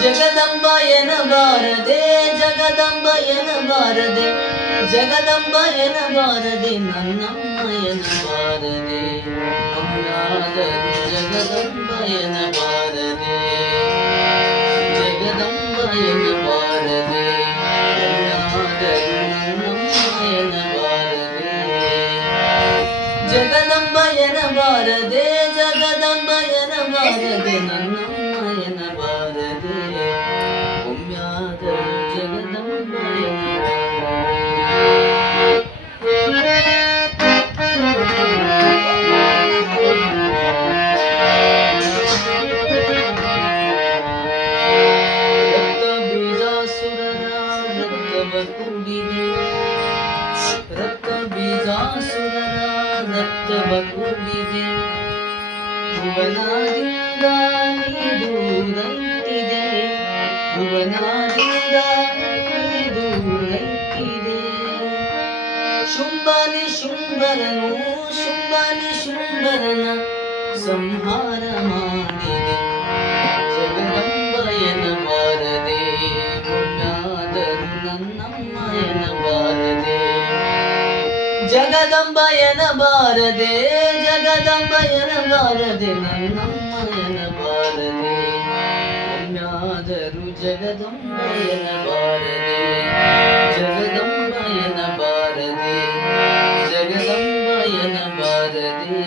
ஜெகதம்பா என பாரதே ஜெகதம்பா என பாரதே ஜெகதம்பா என பாரதே நன்னம்மா என பாரதே ஜெகதம்பா என பாரதே ஜெகதம்பா என பாரதே ஜெகதம்பா பாரதே ರಕ್ತವ ಕುಡಿದೆ ರಕ್ತ ಬೀಜಾಸುರರ ರಕ್ತವ ಕುಡಿದೆ ಭುವನಾದಿಂದ ನೀಡೂರಂತಿದೆ ಭುವನಾದಿಂದ ನೀಡೂರಂತಿದೆ ಶುಂಭನಿ ಶುಂಭರನು ಶುಂಭನಿ ಶುಂಭರನ ಸಂಹಾರ ಮಾಡಿದೆ ಬಾರದೆ ಜಗದಂಬಯನ ಬಾರದೆ ಜಗದಂಬಯನ ಬಾರದೆ ನನ್ನಮ್ಮಯನ ಬಾರದೆ ಪುಣ್ಯಾದರು ಜಗದಂಬಯನ ಬಾರದೆ ಜಗದಂಬಯನ ಬಾರದೆ ಜಗದಂಬಯನ ಬಾರದೆ